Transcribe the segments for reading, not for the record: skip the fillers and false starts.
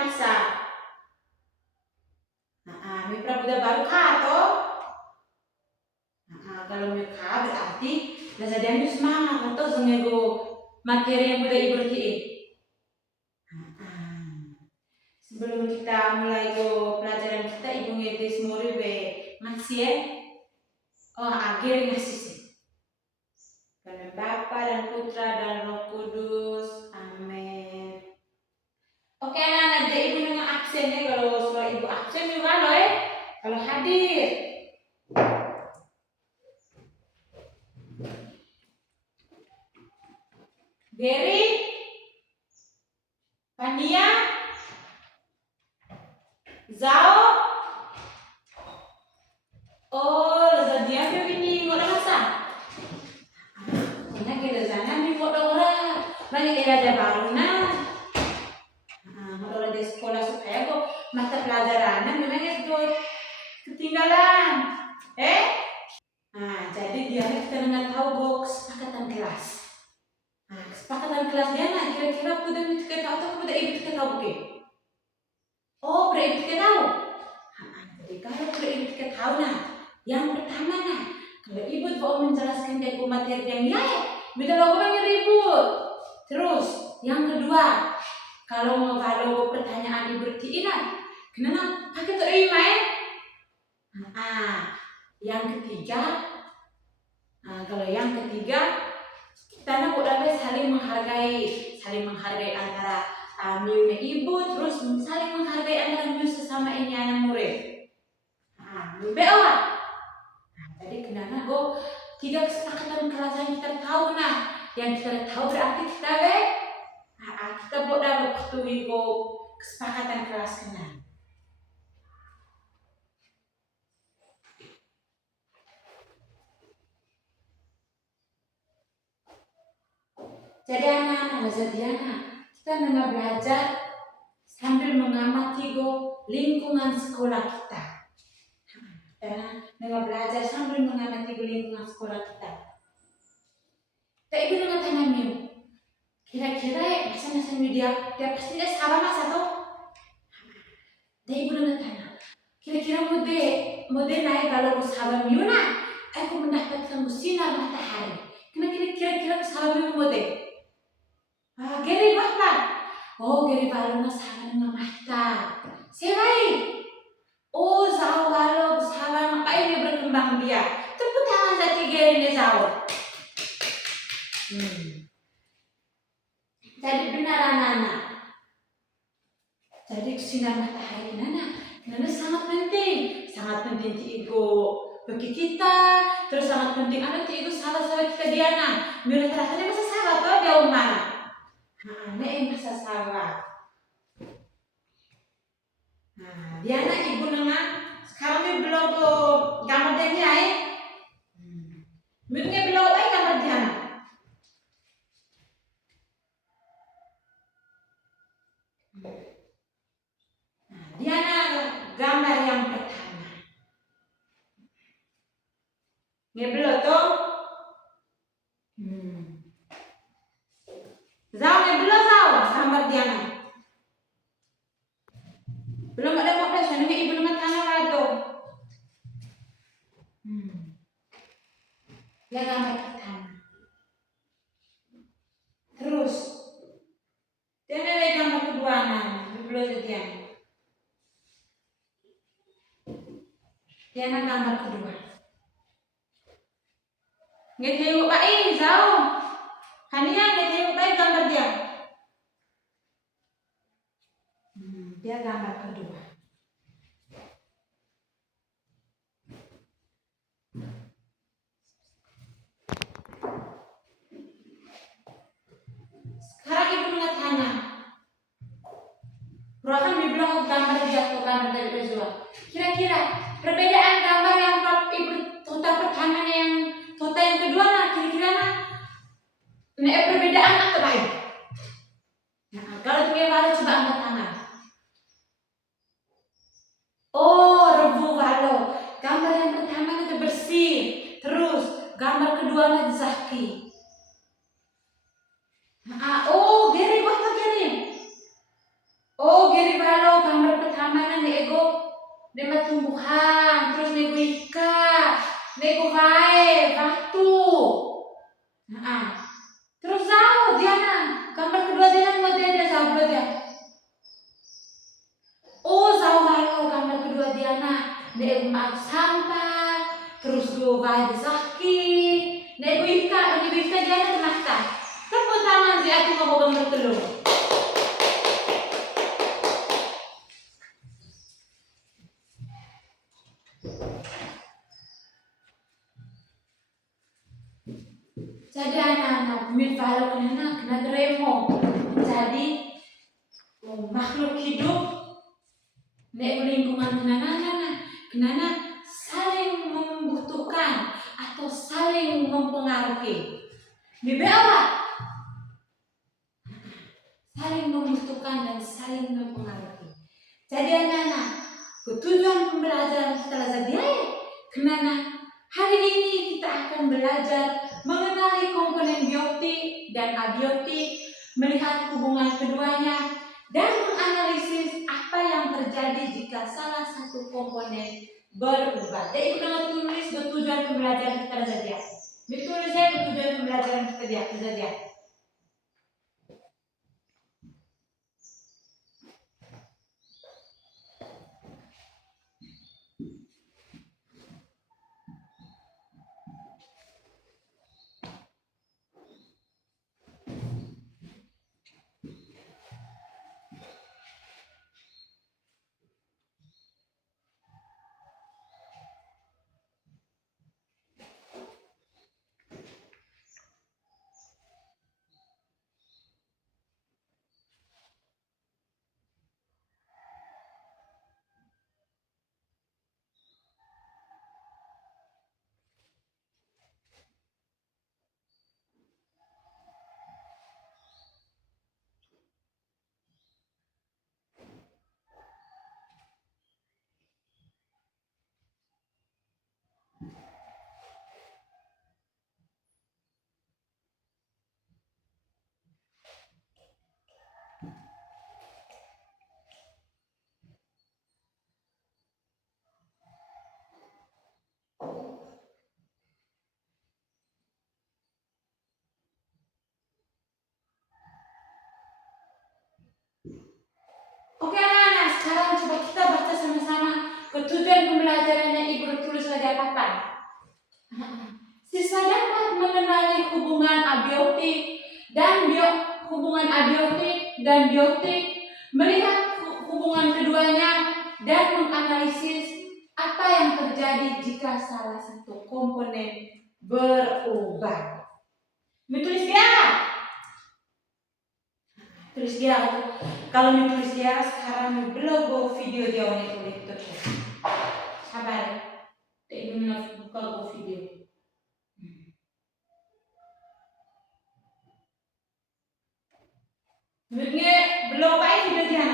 masa. Mi prabuda baru kato. Kalau mi ka berarti lazadian semangat atau zengego materi yang udah ibertiin. Sebelum kita mulai go pelajaran kita ibu ngedis moribe ngasih ya. Akhirnya ngasih sih. Karena Bapa dan Putra dan Roh Kudus. Amin. Oke anak-anak, jadi ibu dengan absennya kalau soal ibu absen juga loh ya. Kalau hadir. Gary, Pania, Zao. Dia begini nggak rasa. Karena kita sana nih nggak orang. Banyak ada baru nah. Kalau di sekolah supaya kok mata pelajaran memang itu ketinggalan. Jadi dia kita nggak tahu kok kesepakatan kelas. Kesepakatan kelas dia nah kira-kira udah kita tahu atau udah ibu kita tahu ke? Udah ibu kita tahu. Jadi kalau udah ibu kita tahu nah, yang pertama nah, kalau ibu mau menjelaskan dia materi yang beda logo yang ribut. Terus yang kedua, kalau pertanyaan ibu Tina, kenapa pakai terima ya? Yang ketiga, kalau yang ketiga kita nak udah saling menghargai antara miunya ibu, terus saling menghargai antara miu sesama ini anak murid. Jadi kenapa go tiga kesepakatan kelas yang kita tahu nah, yang kita tahu berarti kita kita boleh waktu go kesepakatan kelas kenal. Jadi anak-anak kita nggak belajar sambil mengamati lingkungan sekolah kita. Nggak belajar sambil mengamati lingkungan sekolah kita. Tapi ibu dengan tanya kira-kira masa dia pasti dia salah masa tuh. Dan ibu dengan tanya, kira-kira mode naik kalau sahabat miuna, aku mendapatkan sinar matahari. Kira-kira sahabat mode. Geri bahkan. Geri balona sahabat dengan mata. Siapa Zao halo sahabat apa ini berkembang dia. Tepuk tangan dari Geri ini Zao. Jadi benar anak-anak. Jadi sinar matahari karena sangat penting ibu bagi kita. Terus sangat penting anak ibu sahabat kita Diana. Mira terakhir masa sahabat tuh jauh mana? Ini masa sahabat. Diana ibu dengan sekarang ini belum gambar dia Mungkin belum gambar Diana. Diana gambar yang pertama. Ngebelo tuh. Zao ngebelo gambar Diana. Belum ada makhluk ini ibu dengan tanah lado. Ya gambar pertama. Terus dia ada gambar kedua belum jadian. Dia ada gambar kedua. Ngeteu baik Zao. Hanya ngeteu baik gambar dia. Dia gambar kedua. Sekarang ibu mengatakan, Rohan dibilang gambar dia atau gambar dari Bezua. Kira-kira perbedaan gambar yang ibu tota pertama yang tota yang kedua kira-kira perbedaan apa baik? Kalau tuh yang coba angkat tangan. Rebu Valo. Gambar yang pertama itu bersih. Terus gambar kedua itu Zaki. Geri. Geri Valo. Nema tumbuhan, terus nego ika, nego vae, batu. Nah, terus sao Diana, gambar kedua Diana mau dia sao dia. Oh, sao vae gambar kedua Diana, nego mak sampah, terus do vae sakit, nego ika Diana kenapa? Tepuk tangan si aku mau gambar telur. Jadi anak-anak mifalo kena remo. Jadi makhluk hidup nek lingkungan kenana saling membutuhkan atau saling mempengaruhi. Bibi apa? Saling membutuhkan dan saling mempengaruhi. Jadi anak-anak, tujuan pembelajaran setelah jadi kenana hari ini kita akan belajar mengenali komponen biotik dan abiotik, melihat hubungan keduanya, dan menganalisis apa yang terjadi jika salah satu komponen berubah. Jadi kita tulis tujuan pembelajaran kita saja. Ditulis saya tujuan pembelajaran kita saja. Oke anak-anak, sekarang coba kita baca sama-sama tujuan pembelajarannya Ibu tulis saja papan. Siswa dapat mengenali hubungan abiotik dan biotik, melihat hubungan keduanya dan menganalisis apa yang terjadi jika salah satu komponen berubah. Menulis dia. Tulis dia. Kalau ditulis dia sekarang belum video dia tulis terus. Sabar. Ini buka video. Menurutnya belum baik video dia.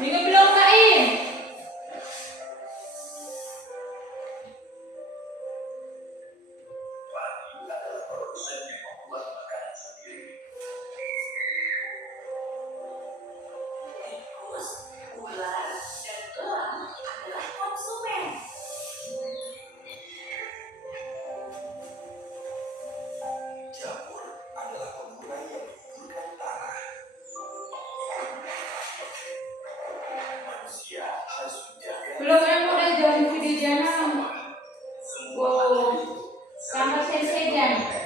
Minggu belum kain. Belum yang udah jalan video jangan. Wow, sama sensei jangan.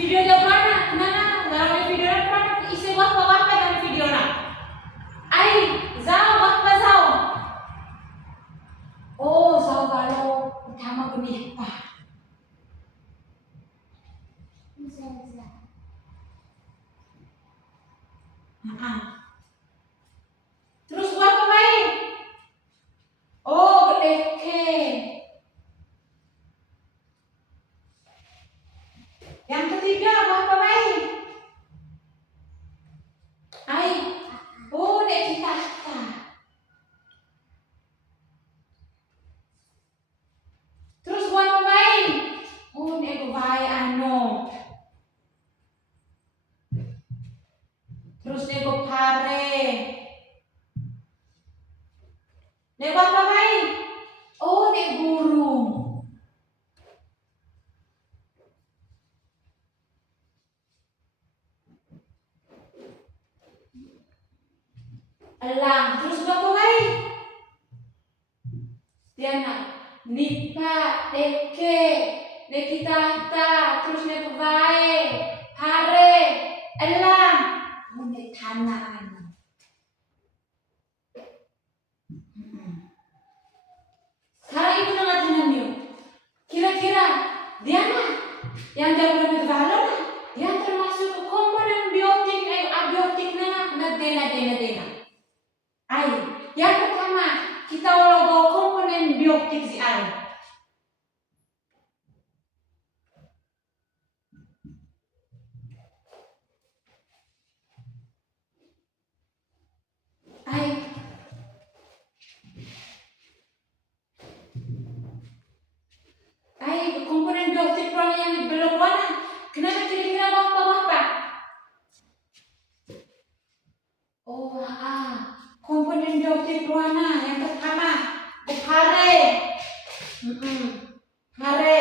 Video dia mana? Kemana? Dalam video mana? Isi wah dalam video na. Ai, zao wah zao. Oh, zao kalau utama benih pa. Terus buat apa baik? Oh, oke. Yang ketiga apa baik? Ai. Oh, dek kita. Terus buat apa baik? Oh, dek baik ano. Terus dek pare. Dek apa baik? Oh, dek burung. Elang. Terus apa baik? Diana. Nipa, deke, nekitata, terus nek baik, pare, elang. Oh, nek tanah. Sekarang ibu tengah-tengah yuk. Kira-kira Diana yang dalam balon yang termasuk komponen biotik abiotik na dena. Ai, yang pertama kita logo komponen biotik si ai. Ai, komponen biotik yang di belok mana? Kenapa kira-kira apa? Oh, komponen biotik mana? Yang pertama, hare. Hare.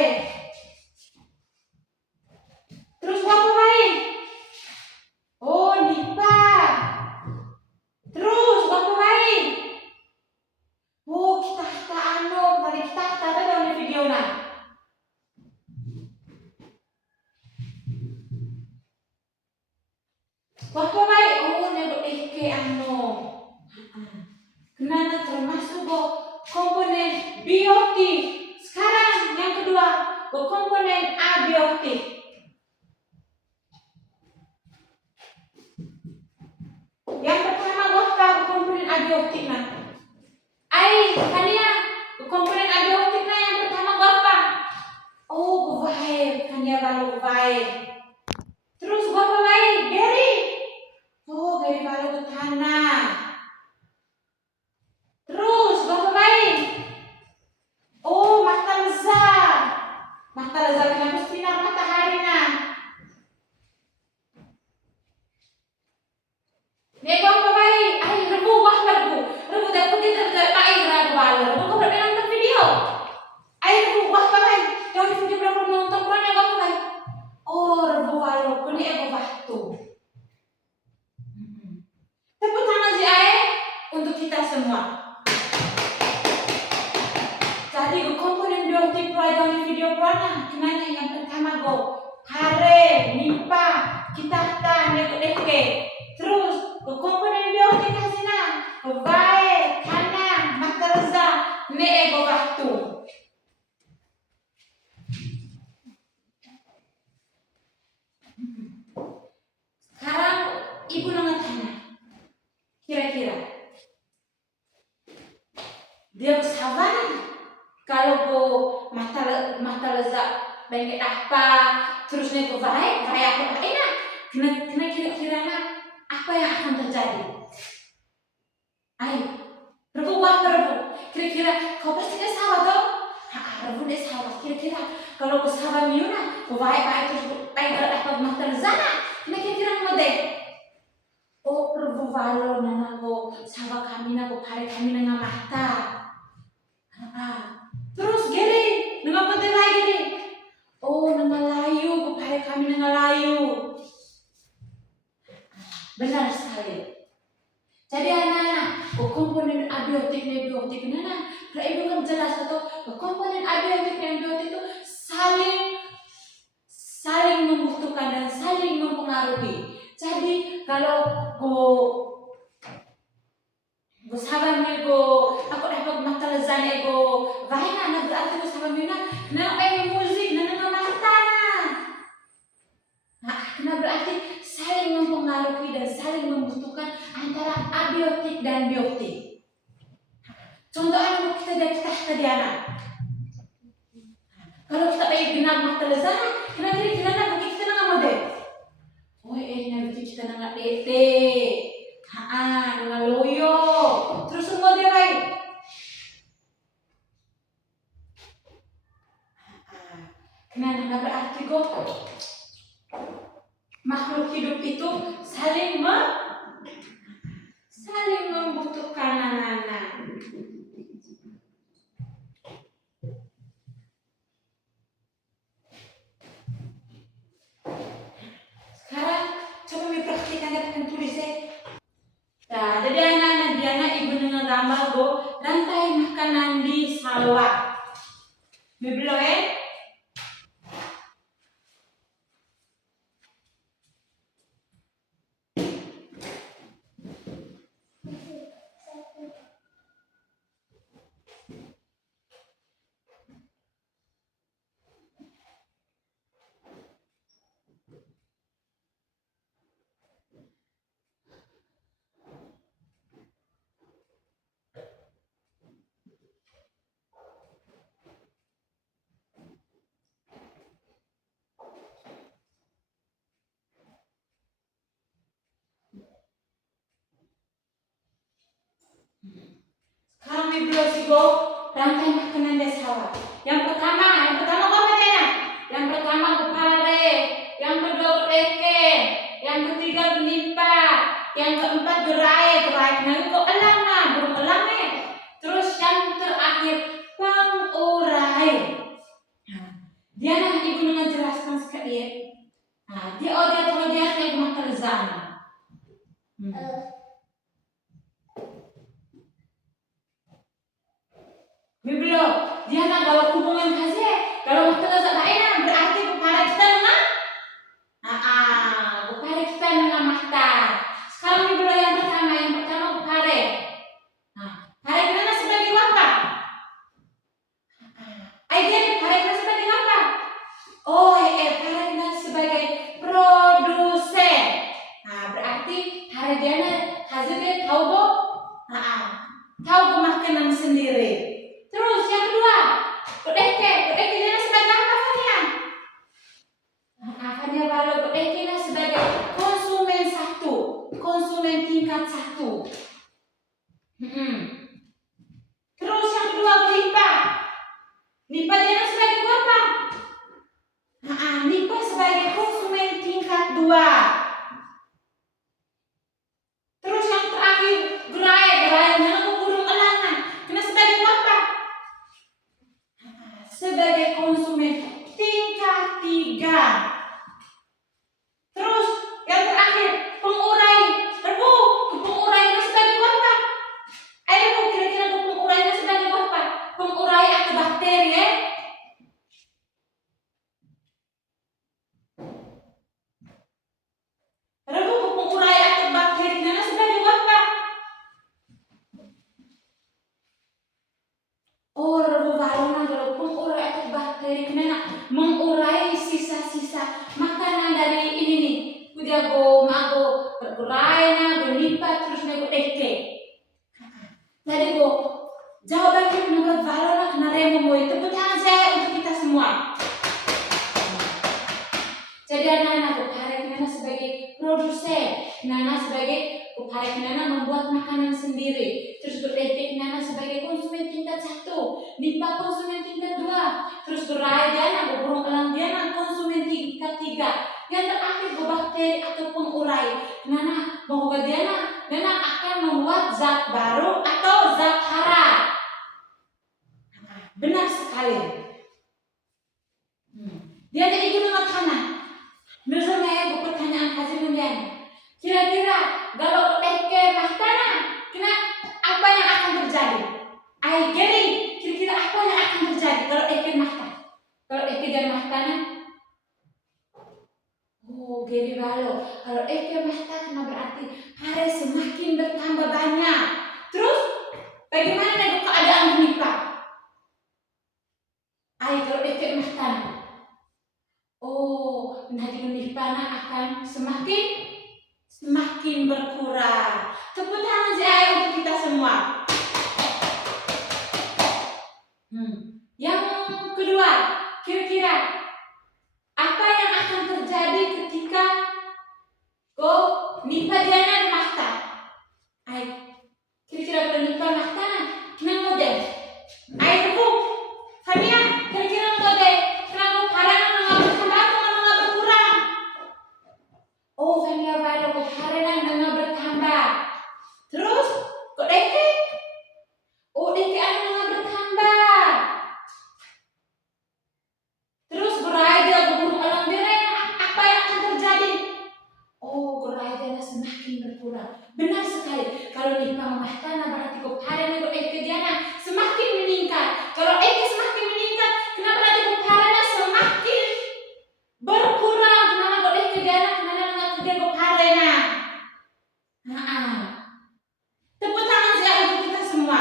Terus apa lain? Oh, nipa. Terus apa lain? Oh, kita ada dalam video na. Apa lain? Oh, nego eke ano. Kenapa termasuk komponen biotik? Sekarang yang kedua, komponen abiotik. Yang pertama komponen abiotik na. Ai, kania komponen abiotik na yang pertama apa? Oh, baik, kania baru baik. Terus apa baik? Geri. Oh, geri baru ke tanah. Terus apa baik? Oh, mata leza kenapa sinar matahari na? Nego apa baik? Ai, rebu dapat kita pakai rebu balo. Rebu kau pernah nonton video? Ai, rebu apa baik? Jangan video berapa nonton pernah apa baik? Oh, rebu balo pun ego batu. Tepuk tangan si Ai untuk kita semua. Jadi komponen biotik dalam video pernah kenanya yang pertama hare, nipa, kitata, nego. Terus komponen biotik kasina, bae, tanah, materza, nego batu. Sekarang ibu nanya tanah. Kira-kira dia bersabar kalau mata lezat bengket apa terus nego baik apa enak kena kira-kira apa yang akan terjadi? Ayo, rebu kira-kira kau pasti ke sawah toh? Rebu deh sawah kira-kira kalau ke sawah miuna baik terus bengket apa mata lezat kena kira-kira mau deh. Oh, rebu balo nanago sawah kami nago pare kami nanga mata. Terus gini, nengah penting lagi nih. Oh, nengah layu, kupaya kami nengah layu. Benar sekali. Jadi anak-anak, komponen abiotik dan biotik nana, ibu kan jelas atau komponen abiotik dan biotik itu saling membutuhkan mempengaruhi. Jadi kalau go sahabat aku dapat matalazan vahina na berarti go sahabat na musik na mata nah berarti saling mempengaruhi dan saling membutuhkan antara abiotik dan biotik. Contoh anu kita Diana. Kalau kita pakai genap matalazan, kira-kira na bagi kita na mode. Na bagi kita na tete. Na loyo. Terus semua dia baik. Kenapa berarti makhluk hidup itu saling membutuhkan anak-anak. Sekarang coba mempraktikkan dan tulisnya. Nah, jadi anak-anak Diana ibu dengan gambar rantai makanan di sawah. Bibloe. Sekarang Biblo rantai makanan di sawah. Yang pertama apa Diana? Yang pertama pare, yang kedua eke, yang ketiga benipa, yang keempat gerai elang burung elang Terus yang terakhir pengurai. Diana ibu dengan jelaskan sekali ya. Dia yang matalazan. Biblo, Diana kalau hubungan kasih, kalau matalazan lain berarti kepada kita dengan kepada kita dengan mata. Sekarang Biblo yang pertama kepada. Kepada kita sebagai apa? Dia kepada kita sebagai apa? Kepada kita sebagai produsen. Berarti kepada Diana hasilnya tahu makanan sendiri. Terus yang kedua, Kodeke Diana sebagai apa Fania? Fania baru Kodeke sebagai konsumen tingkat 1. Terus yang kedua Lipa Diana sebagai apa? Lipa sebagai konsumen tingkat 2. Terus yang terakhir gerai burung elang. Kena sebagai apa? Sebagai konsumen tingkat 3. Terus yang terakhir pengurai. Pengurai sebagai apa? Kira-kira pengurai sebagai apa? Pengurai atau bakteri ya? Pengurai atau bakteri sebagai apa? Kalau pengurai atau bakteri mengurai sisa-sisa makanan dari ini nih. Udah berurai berlipat terus eke. Jadi jawabannya menurut Valona kena remo tepuk tangan saya untuk kita semua. Jadi anak-anak Nana sebagai produsen, Nana sebagai Nana membuat makanan sendiri. Terus Nana sebagai konsumen tingkat 1, Lipa konsumen tingkat 2, terus Diana burung elang Diana konsumen tingkat 3. Yang terakhir bakteri atau pengurai. Nana Diana akan membuat zat baru atau zat hara. Benar sekali. Dia jadi gunung tanah. Misalnya pertanyaan hasil Diana. Kira-kira kalau eke makanan, apa yang akan terjadi? Kira-kira apa yang akan terjadi kalau eke makan? Kalau eke dan makanan? Bukedi balo. Kalau eke mahta kena berarti hari semakin bertambah banyak. Terus bagaimana nego keadaan menipa? Ay kalau eke mahta. Oh, nanti menipana akan semakin berkurang. Tepuk tangan si ayah untuk kita semua. Yang kedua, kira-kira apa yang akan terjadi ketika nipa diana mahta? Ay, kira-kira kalau nipa mahta, kenapa deh? Ay, aku, Fania, kira-kira mau deh? Kenapa parang nggak bertambah atau nggak berkurang? Oh, Fania baru kok parang nggak bertambah. Terus, kok deke? Oh, deke ada nggak bertambah. Terus gerai dia burung elang dia apa yang akan terjadi? Oh, gerai dia semakin berkurang. Benar sekali. Kalau nipa mahta berarti kok parang nego eke diana semakin meningkat. Kalau eke semakin meningkat, kenapa berarti kok parang semakin berkurang? Kenapa kok eke diana kenapa nggak kerja kok parang? Tepuk tangan saya untuk kita semua.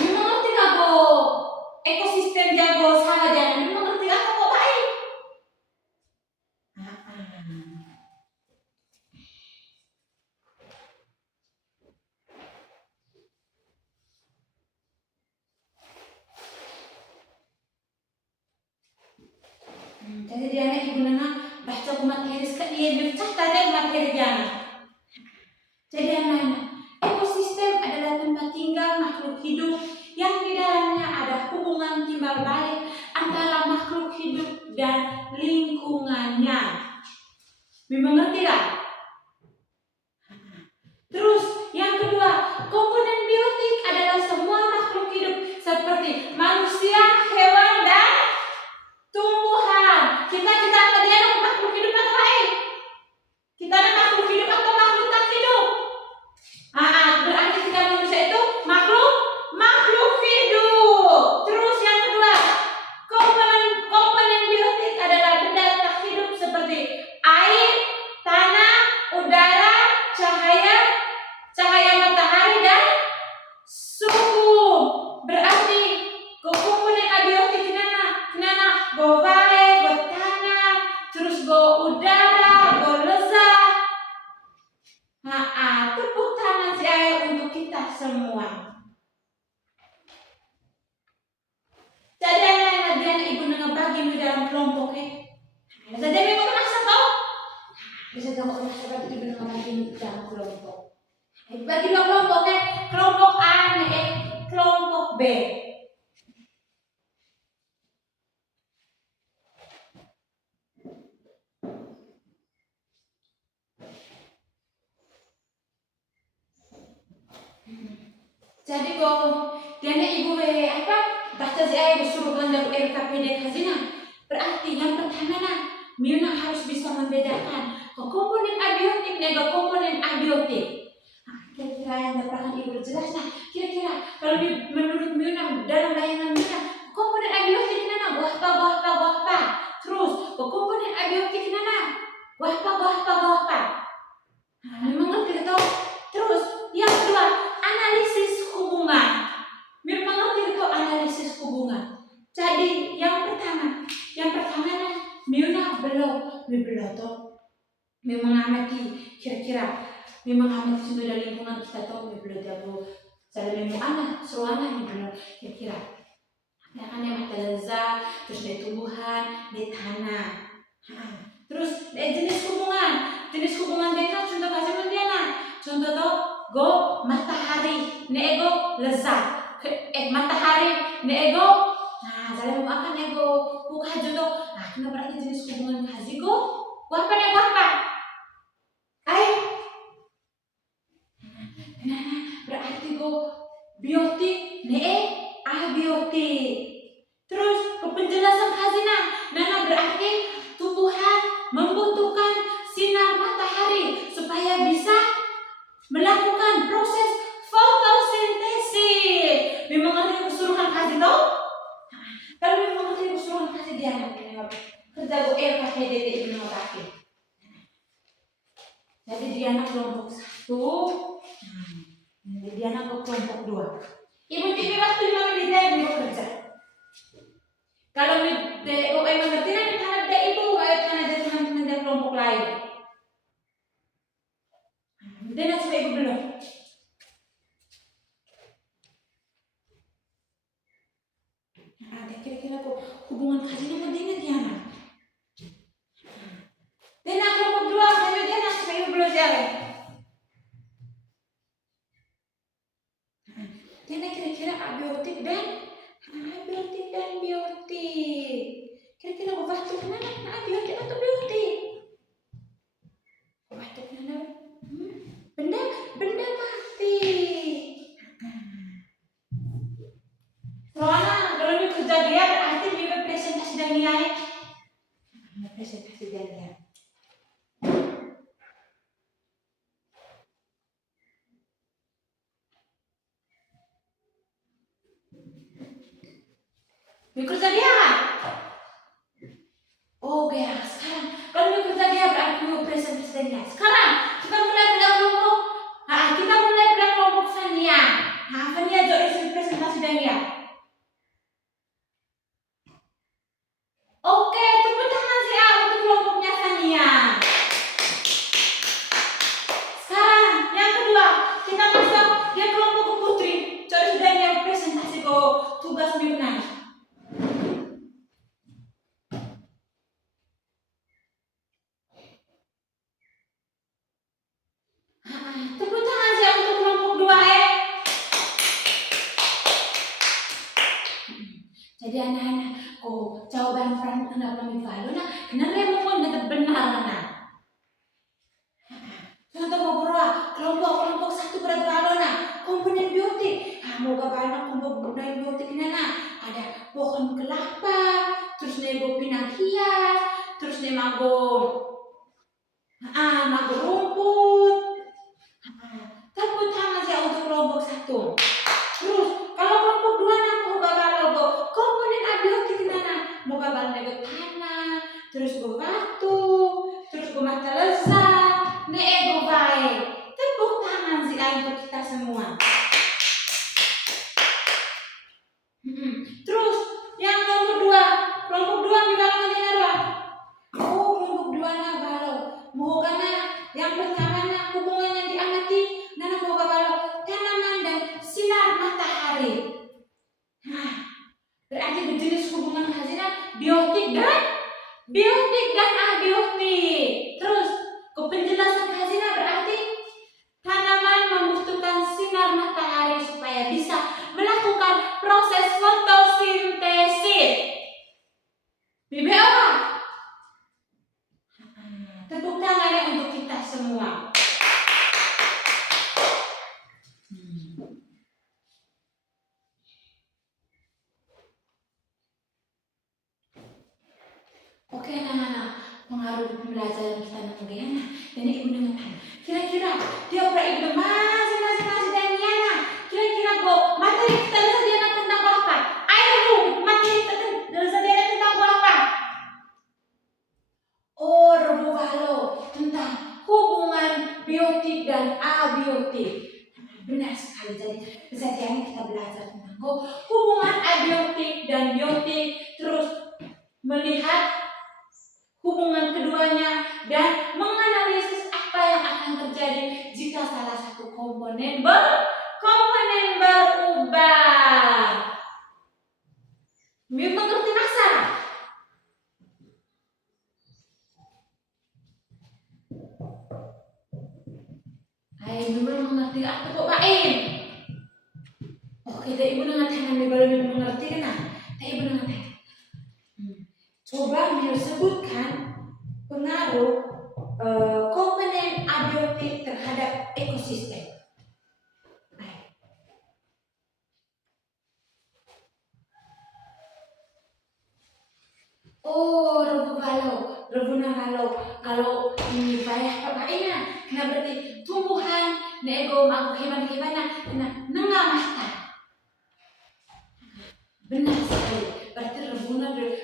Memang ngerti nggak kok ekosistem jago sama jangan? Memang ngerti apa kok baik? Jadi dia nak ibu nana baca materi sekali dia bercak tadi materi dia. Jadi anak-anak, ekosistem adalah tempat tinggal makhluk hidup yang di dalamnya ada hubungan timbal balik antara makhluk hidup dan lingkungannya. Memang ngerti tak? Terus yang kedua, komponen biotik adalah semua makhluk hidup seperti manusia, hewan, dan tumbuhan. Kita ada makhluk hidup atau lain? Kita ada makhluk hidup atau makhluk tak hidup? Berarti kita manusia itu makhluk hidup. Terus yang kedua, komponen biotik adalah benda tak hidup seperti air, tanah, udara, cahaya matahari, dan suhu. Berarti komponen abiotik kenana go bae, go tanah, terus go udara, go lezat. Tepuk tangan si ayah untuk kita semua. Jadi anak-anak ibu bagi di dalam kelompok jadi memang masa tau? Bisa kamu masa bagi ibu bagi di dalam kelompok. Bagi dua kelompok kelompok A kelompok B. Jadi kok dia ibu baca si ayah disuruhkan dari RKPD Hazina. Berarti yang pertama Miuna harus bisa membedakan komponen abiotik dan komponen abiotik. Kira-kira yang dapat ibu jelas. Kira-kira kalau menurut Miuna dalam bayangan Miuna komponen abiotik mana? Buah apa? Terus komponen abiotik mana? Buah apa? Memang ngerti itu. Terus yang kedua, analisis hubungan. Memang ngerti itu analisis hubungan. Jadi yang pertama Miuna belum tuh mengamati kira-kira mengamati sumber lingkungan kita tuh belum jago. Saya memang anak seruannya belum kira-kira. Ya kan yang mata lezat, terus dari tumbuhan, dari tanah. Terus dari jenis hubungan dia contoh kasih mendiana. Contoh tuh go matahari, nego lezat. Matahari, nego. Saya mau akan nego buka jodoh. Kenapa berarti jenis hubungan kasih go? Apa nego apa? Berarti go biotik, abiotik. Terus penjelasan hazina, berarti tumbuhan membutuhkan sinar matahari supaya bisa melakukan proses fotosintesis. Memang ngerti keseluruhan hasil toh? Kalau memang ngerti keseluruhan hasil dia kerja go RKPD itu pakai. Jadi Diana kelompok 1. Jadi Diana ke kelompok 2. Ibu titip waktu 5 menit ya ibu bekerja. Kalau mengerti nanti karena dia ibu karena ada teman-teman dari kelompok lain. Dia sampai ibu belum. Ada kira-kira kok hubungan kasihnya sama Diana. Diana kelompok 2 sampai Diana sampai ibu belum jalan. Diana kira-kira abiotik dan biotik. Kira-kira batuk kenapa? Abiotik atau biotik? Batuk kenapa? Benda mati. Soalnya kalau ini kerja dia berarti dia presentasi dan nilai. Presentasi dan nilai. Bekerja dia. Oh ya, sekarang kalau bekerja dia berarti mau presentasi dan nilai. Sekarang kita mulai pada kelompok. Kita mulai pada kelompok Fania. Fania jadi presentasi dan nilai. Oke, tepuk tangan sih untuk kelompoknya Fania. Sekarang yang kedua, kita masuk dia kelompok Putri. Jadi sudah yang presentasi ke tugas mingguan. Tepuk tangan sih untuk kelompok 2 Jadi anak-anak, jawaban peran kenapa Mifalo kenapa yang mau benar mana? Contoh mau berapa? Kelompok 1 berapa komponen biotik. Mau gabana komponen biotik ada pohon kelapa, terus nego pinang hias, terus mago rumput. Tepuk tangan sih untuk kelompok 1. Terus kalau kelompok 2 mau gabana komponen abiotik mau gabana nego tanah, terus go batu, terus go mata lezat, nego baik. Tepuk tangan sih untuk kita semua. Terus yang kelompok 2 di kalangan apa? Kelompok 2 galau. Mau yang pertama hubungannya diamati mau galau tanaman dan sinar matahari. Berarti berjenis hubungan hasilnya biotik dan abiotik. Terus penjelasan hasilnya berarti tanaman membutuhkan sinar matahari supaya bisa melakukan proses fotosintesis. BBO. Tepuk tangannya untuk kita semua. Oke, pengaruh pembelajaran kita bagaimana? Dan ibu dengarkan. Kira-kira dia ibu masih dan Diana. Kira-kira materi kita Diana tentang apa? Ayo materi kita Diana tentang apa? Rebu Halo tentang hubungan biotik dan abiotik. Benar sekali. Jadi Diana kita belajar tentang hubungan abiotik dan biotik, terus melihat hubungan keduanya dan menganalisis apa yang akan terjadi jika salah satu komponen berubah. Mengerti masalah? Ibu belum mengerti apa kok Baim? Oke, ibu dengan belum mengerti kan? Ibu dengan coba sebutkan pengaruh komponen abiotik terhadap ekosistem. Kalau ini bayar pakainya, kena berarti tumbuhan, nego aku hewan-hewana, kena mata. Benar sekali. Berarti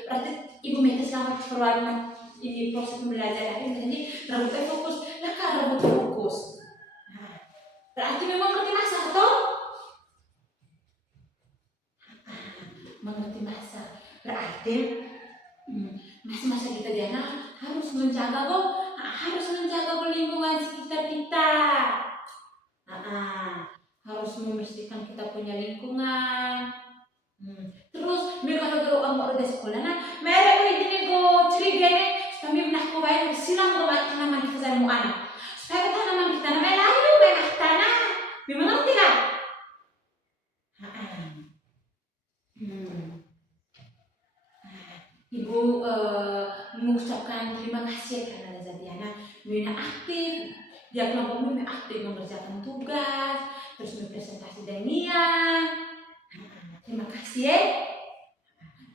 berarti ibu Mega sangat perlahan ini proses pembelajaran. Jadi rebu fokus, rekar rebu Berarti memang ngerti masak toh? Mengerti masak. Berarti masa-masa kita Diana harus menjaga lingkungan sekitar kita. Harus membersihkan kita punya lingkungan. Terus kalau orang mau di sekolah mereka ini go curiga nih supaya nak ko baik silang ko baik tanaman kita sa mo anak supaya tanaman kita na may layo may tanah memang tidak. Ibu mengucapkan terima kasih karena Diana Mina aktif, dia kelompok Mina aktif mengerjakan tugas, terus presentasi dengan terima kasih ya.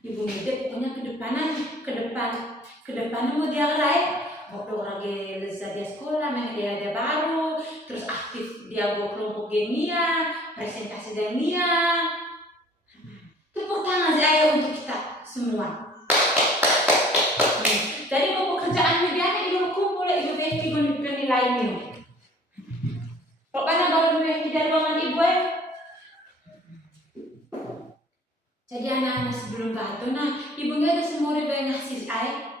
Ibu Mide pokoknya ke depan mau dia raih waktu lagi lezat dia sekolah, dia baru, terus aktif dia bawa kelompok genia, presentasi genia. Tepuk tangan saya untuk kita semua. Jadi mau pekerjaan medianya ibu kumpul, ibu beki nilai ini. Pokoknya baru beki dari ruangan ibu ya. Jadi anak-anak sebelum batu, ibunya ada semua yang ngasih air.